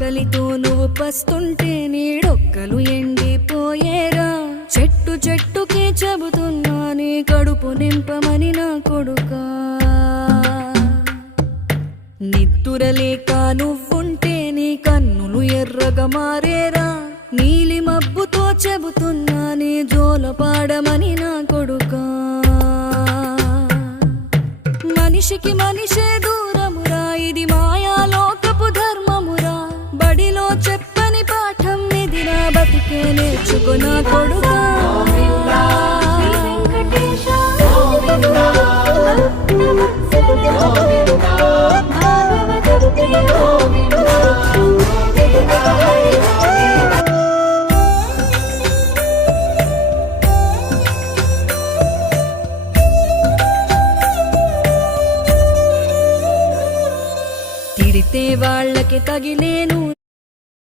కలితో నువ్వు పస్తుంటే నీడొక్కలు ఎండిపోయేరా. చెట్టు చెట్టుకే చెబుతున్నా నీ కడుపు నింపమని నా కొడుకా. నిద్దురలేక నువ్వుంటే నీ కన్నులు ఎర్రగా మారేరా. నీలి మబ్బుతో చెబుతున్నా నీ జోల పాడమని నా కొడుకా. మనిషికి మనిషే దూరమురా, ఇది మాయాలోకపు ధర్మమురా. బడిలో చెప్పని పాఠం ఇది, నా బతికే నేర్చుకున్నా కొడుకా. తిడితే వాళ్ళకి తగిలేను,